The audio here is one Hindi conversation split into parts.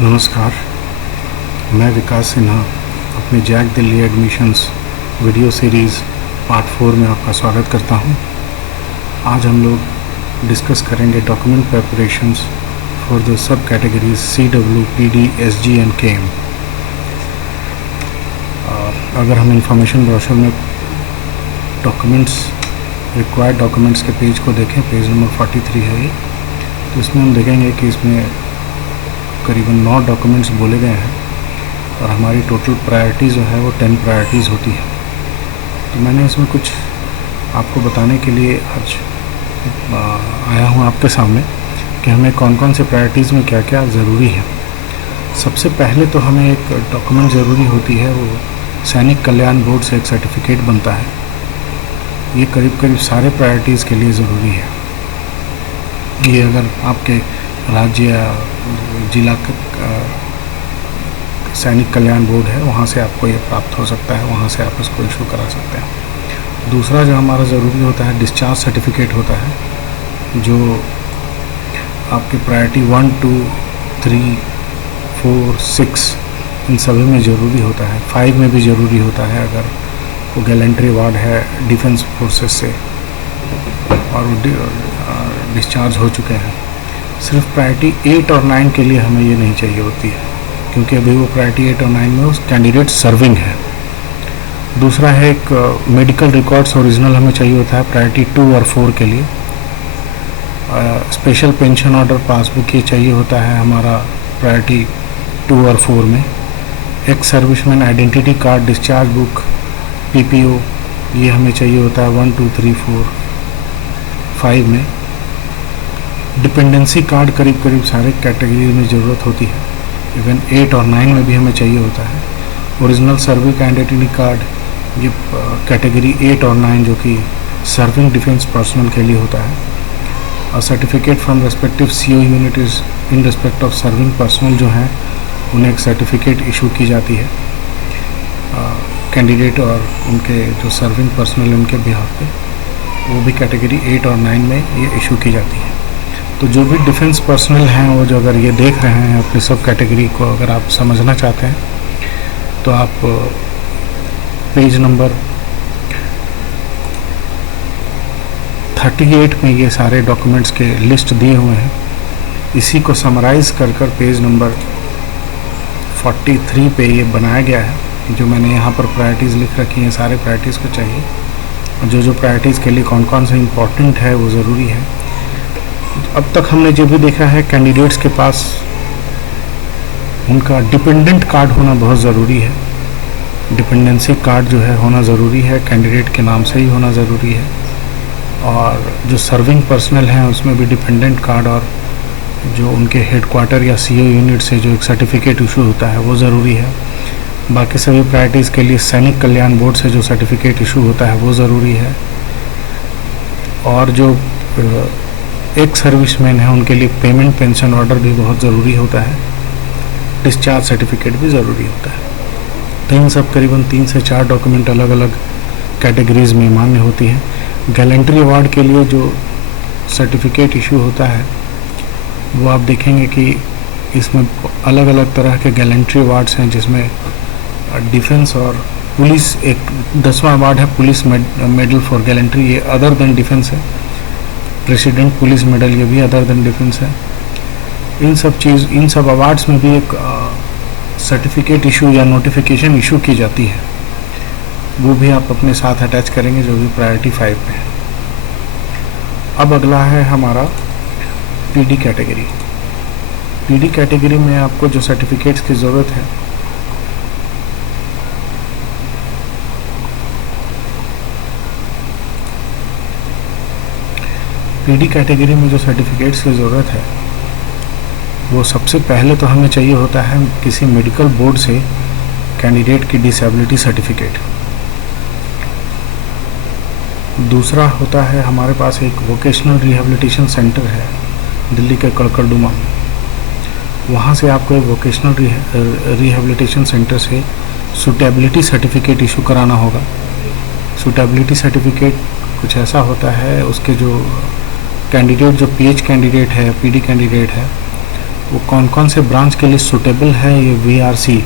नमस्कार, मैं विकास सिन्हा अपने JAC Delhi admissions video series part 4 में आपका स्वागत करता हूं। आज हम लोग डिस्कस करेंगे document preparations for the sub categories CW, PD, SG and KM। अगर हम इंफॉर्मेशन ब्रोशर में रिक्वायर्ड डॉक्यूमेंट्स के पेज को देखें, पेज नंबर 43 है ये, तो इसमें हम देखेंगे कि इसमें करीबन 9 डॉक्यूमेंट्स बोले गए हैं और हमारी टोटल प्रायोरिटी जो है वो 10 प्रायोरिटीज़ होती है। तो मैंने इसमें कुछ आपको बताने के लिए आज आया हूँ आपके सामने कि हमें कौन कौन से प्रायोरिटीज़ में क्या क्या ज़रूरी है। सबसे पहले तो हमें एक डॉक्यूमेंट ज़रूरी होती है, वो सैनिक कल्याण बोर्ड से एक सर्टिफिकेट बनता है। ये करीब करीब सारे प्रायोरिटीज़ के लिए ज़रूरी है। ये अगर आपके राज्य या जिला सैनिक कल्याण बोर्ड है, वहाँ से आपको ये प्राप्त हो सकता है, वहाँ से आप इसको इशू करा सकते हैं। दूसरा जो हमारा ज़रूरी होता है, डिस्चार्ज सर्टिफिकेट होता है, जो आपके प्रायोरिटी 1, 2, 3, 4, 6 इन सभी में ज़रूरी होता है। 5 में भी ज़रूरी होता है अगर वो गैलेंट्री अवार्ड है डिफेंस फोर्सेस से और वो डिस्चार्ज हो चुके हैं। सिर्फ प्रायोरिटी 8 और 9 के लिए हमें ये नहीं चाहिए होती है, क्योंकि अभी वो प्रायोरिटी 8 और 9 में उस कैंडिडेट सर्विंग है। दूसरा है एक मेडिकल रिकॉर्ड्स ओरिजिनल हमें चाहिए होता है प्रायोरिटी 2 और 4 के लिए। स्पेशल पेंशन ऑर्डर पासबुक ये चाहिए होता है हमारा प्रायोरिटी 2 और 4 में। Ex serviceman identity card, discharge book, PPO ये हमें चाहिए होता है 1, 2, 3, 4, 5 में। डिपेंडेंसी कार्ड करीब करीब सारे कैटेगरी में ज़रूरत होती है, इवन 8 और 9 में भी हमें चाहिए होता है। ओरिजिनल सर्विंग आइडेंटिटी कार्ड ये कैटेगरी 8 और 9 जो कि सर्विंग डिफेंस पर्सनल के लिए होता है। और certificate from respective CO units in respect of serving personal जो हैं उन्हें एक सर्टिफिकेट इशू की जाती है कैंडिडेट और उनके जो सर्विंग पर्सनल उनके बिहाफ पे, वो भी कैटेगरी 8 और 9 में ये इशू की जाती है। तो जो भी डिफेंस पर्सनल हैं वो जो अगर ये देख रहे हैं अपनी सब कैटेगरी को अगर आप समझना चाहते हैं तो आप पेज नंबर 38 में ये सारे डॉक्यूमेंट्स के लिस्ट दिए हुए हैं। इसी को समराइज़ कर पेज नंबर 43 पे ये बनाया गया है। जो मैंने यहाँ पर प्रायोरिटीज़ लिख रखी हैं, सारे प्रायोरिटीज़ को चाहिए और जो प्रायोरिटीज़ के लिए कौन कौन सा इम्पोर्टेंट है वो ज़रूरी है। अब तक हमने जो भी देखा है, कैंडिडेट्स के पास उनका डिपेंडेंट कार्ड होना बहुत ज़रूरी है। डिपेंडेंसी कार्ड जो है होना ज़रूरी है, कैंडिडेट के नाम से ही होना ज़रूरी है। और जो सर्विंग पर्सनल हैं उसमें भी डिपेंडेंट कार्ड और जो उनके हेडक्वार्टर या CO यूनिट से जो एक सर्टिफिकेट इशू होता है वो ज़रूरी है। बाकी सभी प्रायोरिटीज़ के लिए सैनिक कल्याण बोर्ड से जो सर्टिफिकेट इशू होता है वो ज़रूरी है। और जो एक सर्विसमैन है उनके लिए पेमेंट पेंशन ऑर्डर भी बहुत ज़रूरी होता है। डिस्चार्ज सर्टिफिकेट भी ज़रूरी होता है। तो इन सब करीबन 3 से 4 डॉक्यूमेंट अलग अलग कैटेगरीज़ में मान्य होती है। गैलेंट्री अवार्ड के लिए जो सर्टिफिकेट इशू होता है वो आप देखेंगे कि इसमें अलग अलग तरह के गैलेंट्री अवार्ड्स हैं, जिसमें डिफेंस और पुलिस, एक 10वां अवार्ड है पुलिस मेडल फॉर गैलेंट्री, ये अदर देन डिफेंस है। प्रेसिडेंट पुलिस मेडल ये भी अदर देन डिफेंस है। इन सब अवार्ड्स में भी एक सर्टिफिकेट इशू या नोटिफिकेशन इशू की जाती है, वो भी आप अपने साथ अटैच करेंगे जो भी प्रायोरिटी 5 पे है। अब अगला है हमारा PD कैटेगरी। PD कैटेगरी में आपको जो सर्टिफिकेट्स की ज़रूरत है PD कैटेगरी में जो सर्टिफिकेट्स की ज़रूरत है वो सबसे पहले तो हमें चाहिए होता है किसी मेडिकल बोर्ड से कैंडिडेट की डिसेबिलिटी सर्टिफिकेट। दूसरा होता है हमारे पास एक वोकेशनल रिहेबिलिटेशन सेंटर है दिल्ली के कड़कड़डुमा में, वहाँ से आपको एक वोकेशनल रिहेबिलिटेशन सेंटर से सूटेबिलिटी सर्टिफिकेट इशू कराना होगा। सूटेबिलिटी सर्टिफिकेट कुछ ऐसा होता है, उसके जो कैंडिडेट जो PH कैंडिडेट है, PD कैंडिडेट है, वो कौन कौन से ब्रांच के लिए सूटेबल है, ये VRC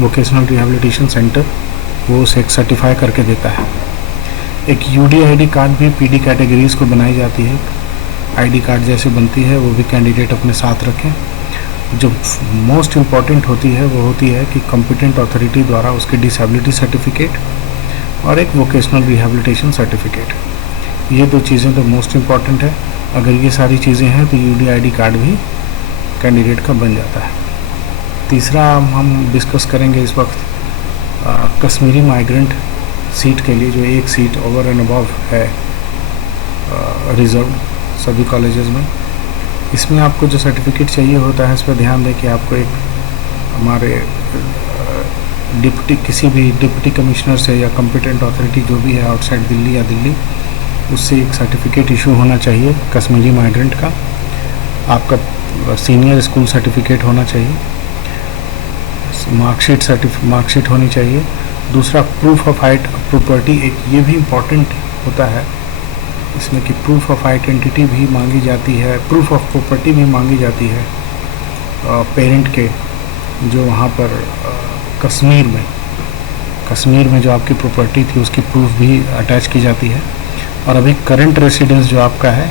वोकेशनल रिहैबिलिटेशन सेंटर वो उसे एक सर्टिफाई करके देता है। एक UDID कार्ड भी PD कैटेगरीज़ को बनाई जाती है, ID कार्ड जैसे बनती है, वो भी कैंडिडेट अपने साथ रखें। जो मोस्ट इम्पॉर्टेंट होती है वो होती है कि कॉम्पिटेंट अथॉरिटी द्वारा उसकी डिसेबिलिटी सर्टिफिकेट और एक वोकेशनल रिहैबिलिटेशन सर्टिफिकेट, ये दो चीज़ें तो मोस्ट इम्पॉर्टेंट है। अगर ये सारी चीज़ें हैं तो UDID कार्ड भी कैंडिडेट का बन जाता है। तीसरा हम डिस्कस करेंगे इस वक्त कश्मीरी माइग्रेंट सीट के लिए, जो एक सीट ओवर एंड अबव है रिजर्व सभी कॉलेजेस में। इसमें आपको जो सर्टिफिकेट चाहिए होता है, इस पर ध्यान दें कि आपको एक हमारे किसी भी डिप्टी कमिश्नर से या कॉम्पिटेंट अथॉरिटी जो भी है आउटसाइड दिल्ली या दिल्ली, उससे एक सर्टिफिकेट इशू होना चाहिए कश्मीरी माइग्रेंट का। आपका सीनियर स्कूल सर्टिफिकेट होना चाहिए, मार्कशीट होनी चाहिए। दूसरा प्रूफ ऑफ हाइट प्रॉपर्टी, एक ये भी इम्पॉर्टेंट होता है इसमें कि प्रूफ ऑफ आइडेंटिटी भी मांगी जाती है, प्रूफ ऑफ प्रॉपर्टी भी मांगी जाती है पेरेंट के, जो वहाँ पर कश्मीर में जो आपकी प्रॉपर्टी थी उसकी प्रूफ भी अटैच की जाती है। और अभी करंट रेसिडेंस जो आपका है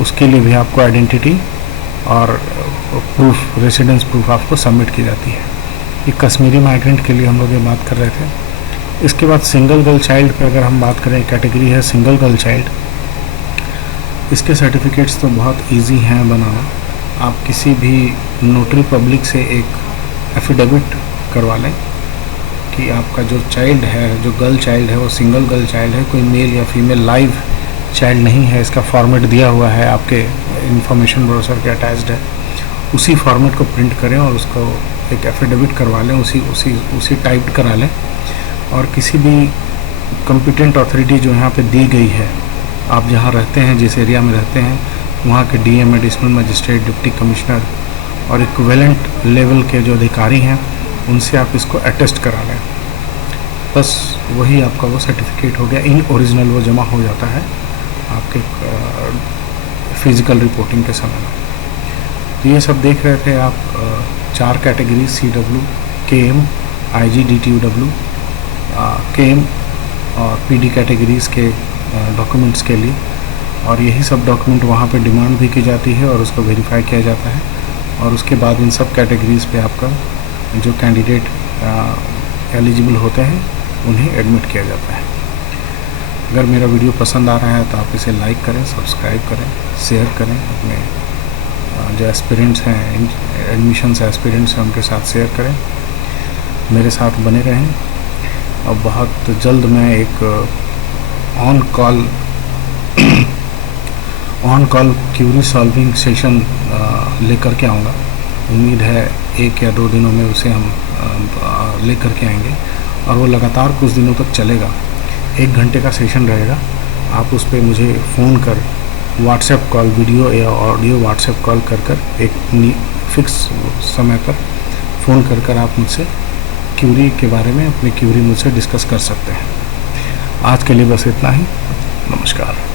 उसके लिए भी आपको आइडेंटिटी और प्रूफ, रेसिडेंस प्रूफ आपको सबमिट की जाती है। ये कश्मीरी माइग्रेंट के लिए हम लोग ये बात कर रहे थे। इसके बाद सिंगल गर्ल चाइल्ड पे अगर हम बात करें, कैटेगरी है सिंगल गर्ल चाइल्ड। इसके सर्टिफिकेट्स तो बहुत इजी हैं बनाना। आप किसी भी नोटरी पब्लिक से एक एफिडेविट करवा लें कि आपका जो चाइल्ड है, जो गर्ल चाइल्ड है, वो सिंगल गर्ल चाइल्ड है, कोई मेल या फीमेल लाइव चाइल्ड नहीं है। इसका फॉर्मेट दिया हुआ है आपके इंफॉर्मेशन ब्रोशर के अटैच्ड है, उसी फॉर्मेट को प्रिंट करें और उसको एक एफिडेविट करवा लें, उसी टाइप करा लें। और किसी भी कॉम्पिटेंट अथॉरिटी जो यहाँ पे दी गई है, आप जहाँ रहते हैं, जिस एरिया में रहते हैं, वहाँ के DM, additional magistrate, deputy commissioner और इक्विवेलेंट लेवल के जो अधिकारी हैं, उनसे आप इसको अटेस्ट करा लें। बस वही आपका वो सर्टिफिकेट हो गया। इन ओरिजिनल वो जमा हो जाता है आपके फिज़िकल रिपोर्टिंग के समय में। तो ये सब देख रहे थे आप 4 category CW, KM, IG, DTUW, KM और PD कैटेगरीज़ के डॉक्यूमेंट्स के लिए। और यही सब डॉक्यूमेंट वहाँ पे डिमांड भी की जाती है और उसको वेरीफाई किया जाता है, और उसके बाद इन सब कैटेगरीज़ पे आपका जो कैंडिडेट एलिजिबल होते हैं उन्हें एडमिट किया जाता है। अगर मेरा वीडियो पसंद आ रहा है तो आप इसे लाइक करें, सब्सक्राइब करें, शेयर करें, अपने जो एस्पिरेंट्स हैं, एडमिशन्स एस्पिरेंट्स हैं, उनके साथ शेयर करें, मेरे साथ बने रहें। और बहुत जल्द मैं एक on call query solving session लेकर के आऊँगा। उम्मीद है 1 या 2 दिनों में उसे हम लेकर के आएंगे, और वो लगातार कुछ दिनों तक चलेगा। 1 घंटे का सेशन रहेगा। आप उस पर मुझे फ़ोन कर, व्हाट्सएप कॉल, वीडियो या ऑडियो व्हाट्सएप कॉल कर एक फिक्स समय पर फ़ोन कर आप मुझसे क्यूरी के बारे में, अपनी क्यूरी मुझसे डिस्कस कर सकते हैं। आज के लिए बस इतना ही। नमस्कार।